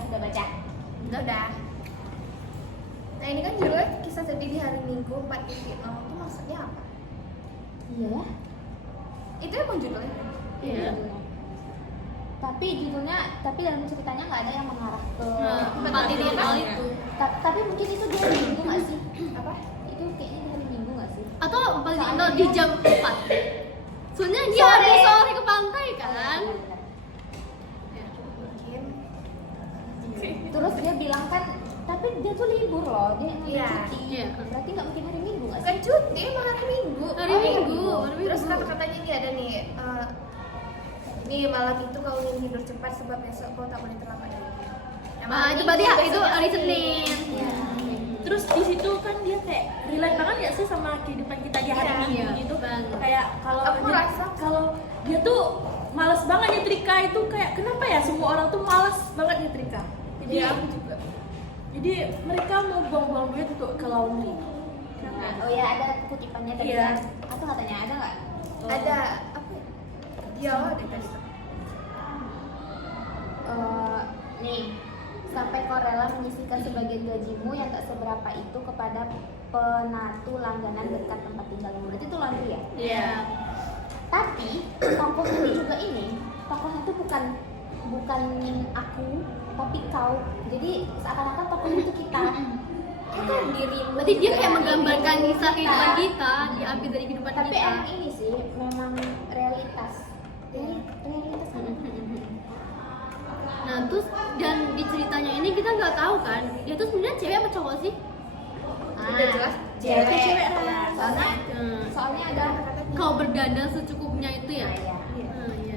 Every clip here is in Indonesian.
Udah baca? Udah. Nah ini kan judulnya kisah sedih di hari Minggu 4.0 itu maksudnya apa? Iya ya. Itu emang judulnya? Iya. Tapi dalam ceritanya nggak ada yang mengarah ke 4.0 itu. Tapi mungkin itu di hari Minggu nggak sih? Apa? Itu kayaknya di hari Minggu nggak sih? Atau 4.0 di jam 4. Soalnya dia Sore. ada sore ke pantai kan. Mungkin. Terus dia bilang kan, tapi dia tuh libur loh, dia Iya. cuti. Iya. Berarti nggak mungkin hari Minggu nggak sih? Bukan cuti, emang hari Minggu. Hari Minggu. Terus kata-katanya ini ada nih. Nih malam itu kau ingin tidur cepat sebab besok kau tak boleh terlambat lagi. Ah, itu berarti itu hari Senin. Iya. Terus di situ kan dia kayak relate banget ya sih sama kehidupan kita di hari Iya. Minggu gitu. Kayak kalau Aku rasa dia tuh malas banget nyetrika itu, kayak kenapa ya semua orang tuh malas banget nyetrika. Jadi Iya, aku juga. jadi mereka mau buang-buang duit untuk ke laundry. Nah, oh ya ada kutipannya tadi Iya. kan? Atau katanya ada nggak? Ada apa? Dia ada tes. Nih, sampai kau rela menyisihkan sebagian gajimu yang tak seberapa itu kepada penatu langganan dekat tempat tinggalmu. Berarti itu laundry ya? Iya. Tapi tokohnya juga ini, tokohnya itu bukan aku, tapi kau. Jadi seakan-akan tokohnya itu kita. Kita dirimu. Berarti dia kayak juga, menggambarkan dirimu kisah kehidupan kita, diambil dari kehidupan Tapi kita. emang ini sih memang realitas. Realitas kan? Nah terus dan di ceritanya ini kita nggak tahu kan dia tuh sebenarnya cewek apa cowok sih? Udah jelas cewek. Cewek. Soalnya Hmm. soalnya ada Kau berdandan secukupnya itu ya? Iya. Iya.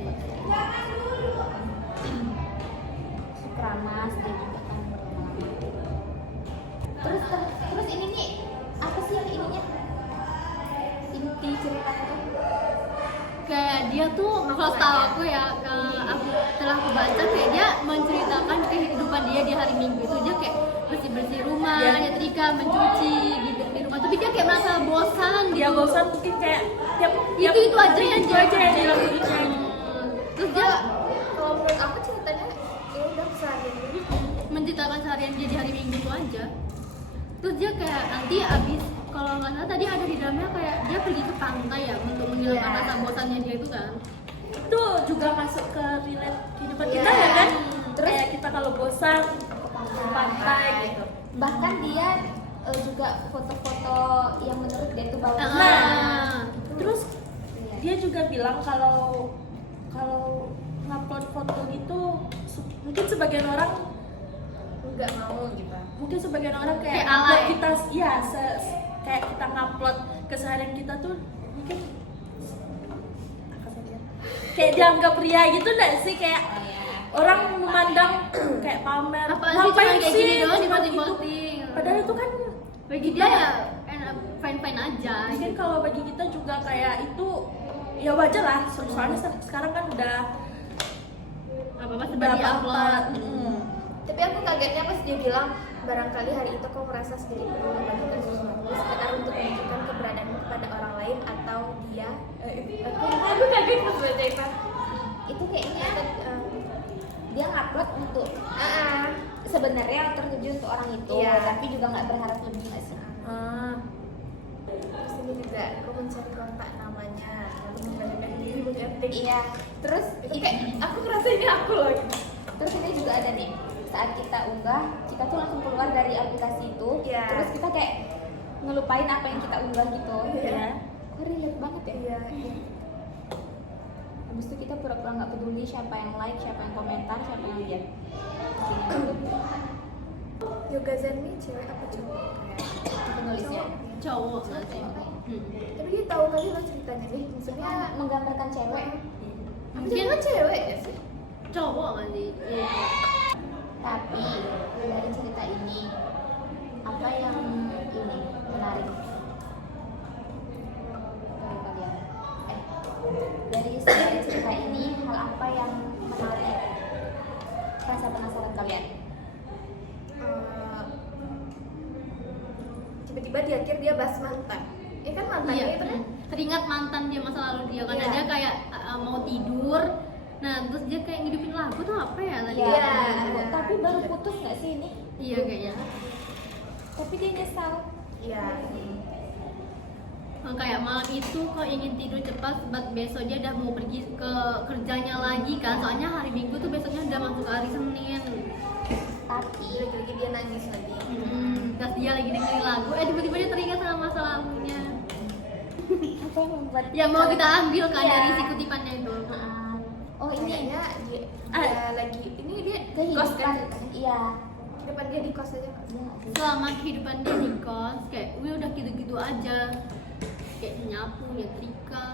keramas dia juga kan terus ini nih apa sih yang ininya inti ceritanya tuh? Kayak dia tuh kalau setahu aku ya, aku telah kebaca kayak dia menceritakan kehidupan dia di hari Minggu itu. Dia kayak bersih rumah, Iya. nyetrika, mencuci gitu di rumah. Tapi dia kayak merasa bosan gitu. Dia bosan mungkin kayak itu aja yang itu aja yang dilakukan. Terus dia Kalau menurut aku ceritanya ya udah keseharian gitu. menceritakan seharian dia di hari Minggu itu aja. Terus dia kayak nanti abis, kalau nggak salah tadi ada di dalamnya kayak dia pergi ke pantai ya untuk menghilangkan Iya. rasa bosannya dia itu kan. Itu juga masuk ke relate kehidupan Iya. kita ya kan? Terus Kayak kita kalau bosan ke pantai gitu. bahkan dia juga foto-foto yang menurut dia itu bawa Nah, Terus Iya. dia juga bilang kalau ngupload foto gitu mungkin sebagian orang Nggak mau gitu. mungkin sebagian orang Kayak kayak alay. ngupload kita iya kayak kita ngupload keseharian kita tuh mungkin apa saja kayak dianggap ria gitu enggak sih, kayak orang memandang kayak pamer apaan sih cuma kayak gini doang cuma diposting. padahal itu kan Bagi dia ya fine aja. mungkin kalau bagi kita juga kayak itu ya wajar lah, soalnya sekarang kan udah Apa-apa udah sebagai upload. Tapi aku kagetnya pas dia bilang barangkali hari itu kau merasa sedikit perlu membagikan sesuatu sekedar untuk menunjukkan keberadaanmu kepada orang lain atau dia. Aku kaget pas baca itu. itu kayaknya dia ngupload untuk Ah, sebenarnya tertuju untuk orang itu, Iya. tapi juga nggak berharap lebih nggak sih? terus ini juga aku mencari kontak namanya lalu membagikan diri mengetik. Iya. Terus Itu kayak aku ngerasa ini aku loh gitu. Terus ini juga ada nih, saat kita unggah, kita tuh langsung keluar dari aplikasi itu, Iya. terus kita kayak ngelupain apa yang kita unggah gitu. Iya. Kok relate banget ya? Iya, iya. Habis itu kita pura-pura nggak peduli siapa yang like, siapa yang komentar, siapa yang lihat. Yoga Zen ini cewek apa cowok? Penulisnya Cowok nanti. Tapi dia tahu kali lah ceritanya nih. Maksudnya menggambarkan cewek, mungkin kan cewek ya sih. Cowok kan sih. Iya. tapi dari cerita ini apa yang ini menarik dari kalian? Dari cerita ini hal apa yang menarik rasa penasaran kalian? Tiba-tiba di akhir dia bahas mantan. Ini kan mantannya Iya, itu kan. teringat mantan dia masa lalu dia karena Iya. dia kayak mau tidur Nah terus dia kayak ngidupin lagu tuh apa ya tadi? Iya, Iya. tapi baru putus nggak sih ini? Iya kayaknya. Tapi dia nyesal. Iya. Kayak malam itu kok ingin tidur cepat sebab besok dia udah mau pergi ke kerjanya lagi kan, soalnya hari Minggu tuh besoknya udah masuk hari Senin. Tapi Lagi-lagi dia nangis lagi. Terus dia lagi dengerin lagu, tiba-tiba dia teringat sama masa lalunya apa yang membuat yang mau kita ambil kan Iya. dari si kutipannya itu. Oh ini Kayaknya dia lagi ini dia kos kehidupan. kan? Iya. Depan dia di kos aja. Selama kehidupan dia di kos kayak gue udah gitu-gitu aja, kayak nyapu, nyetrika.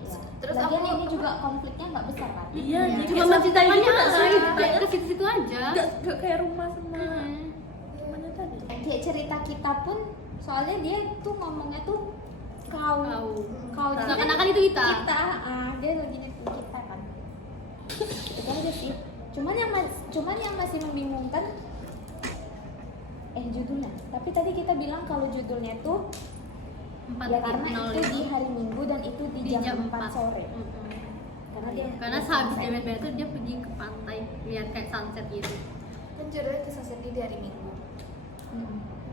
Iya. Terus Lagian aku- ini juga konfliknya nggak besar kan? Iya, jadi Cuma kayak menceritakannya santai gitu aja, nggak sih? kayak ke situ-situ aja. Nggak kayak rumah sama Hmm. temannya tadi. Kayak cerita kita pun, soalnya dia tuh ngomongnya tuh kau, Kau. jadi Seakan-akan itu kita. dia lagi nyetir kita kan. Itu aja sih. Cuman yang masih membingungkan judulnya. Tapi tadi kita bilang kalau judulnya tuh ya karena itu di hari Minggu dan itu di jam 4 sore. Karena dia Karena sehabis dia beres itu dia pergi ke pantai lihat kayak sunset gitu. Kan judulnya kisah sedih di hari Minggu.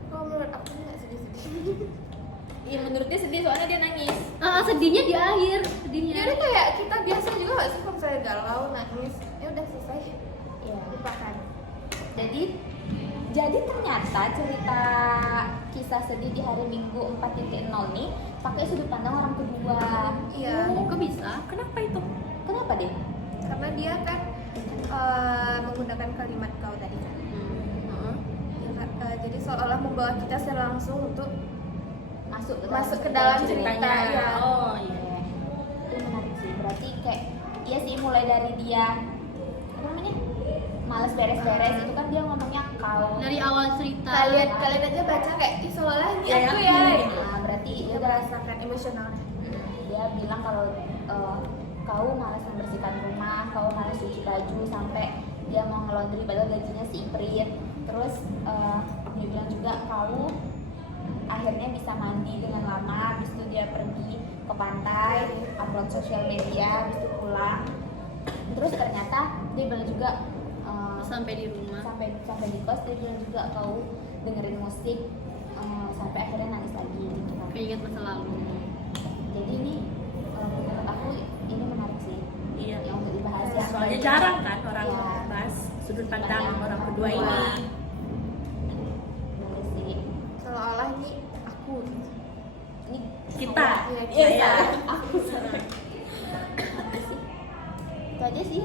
Kalau menurut aku nggak sedih-sedih. Iya menurut dia sedih soalnya dia nangis. Sedihnya di akhir, sedihnya. Ya udah kayak kita biasa juga nggak sih kalau misalnya galau nangis, ya udah selesai, Iya. lupakan. Jadi ternyata cerita kisah sedih di hari Minggu 4.0 nih pakai sudut pandang orang kedua. Iya. Kok bisa? Kenapa itu? Kenapa deh? Karena dia kan menggunakan kalimat kau tadi kan. Ya kan? Jadi seolah membawa kita secara langsung untuk masuk ke dalam cerita ya. Oh iya. Itu menarik sih. Berarti kayak iya sih mulai dari dia apa namanya? Males beres-beres itu kan dia ngomongnya kau. Dari awal cerita. Kalian aja baca kayak ih seolah ini Kayak aku aku ya. gitu. Nah, berarti Dia dia udah merasakan emosionalnya. dia bilang kalau kau malas membersihkan rumah, kau malas cuci baju sampai dia mau ngelondri padahal gajinya si Iprit. Terus dia bilang juga kau akhirnya bisa mandi dengan lama, habis itu dia pergi ke pantai, upload sosial media, habis itu pulang. Terus ternyata dia bilang juga Sampai di rumah. sampai di kos dia bilang juga kau dengerin musik sampai akhirnya nangis lagi gitu kan. Keinget masa lalu. Jadi ini menurut aku ini menarik sih Iya. yang untuk dibahas ya. Soalnya jarang kan orang Iya. bahas sudut pandang orang kedua Iya. ini. Bener sih. Seolah-olah ini aku. Ini Kita. Iya, Iya, Saya. aku. Apa sih? Itu aja sih.